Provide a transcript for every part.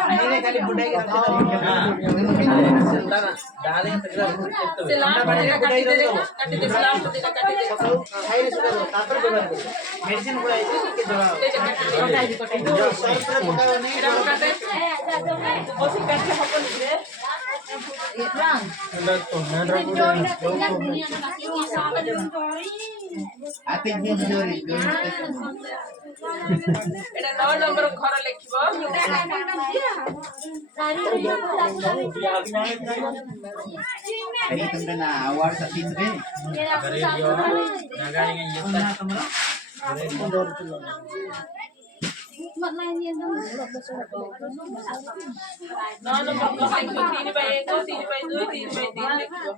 खाली बुढ़ाई का डाले सलाम देगा काटी देगा काटी दे सलाम देगा काटी दे खाई नहीं सुनो तापर दोबारा मेडिसिन बुढ़ाई के जगह कोटाई नहीं काटे ओसी काटे हपन रे आते दिन जोरी एटा 9 नंबर घर लिखिबो अरे तुमने ना अवार्ड सतीश रे No, no, no, 3 by 1, 3 by 2, 3 by 3 लिखिबो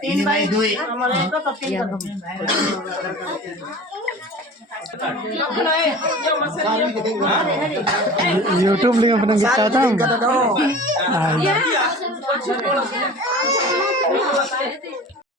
तीन बाई दुई YouTube link अपने के साथ हम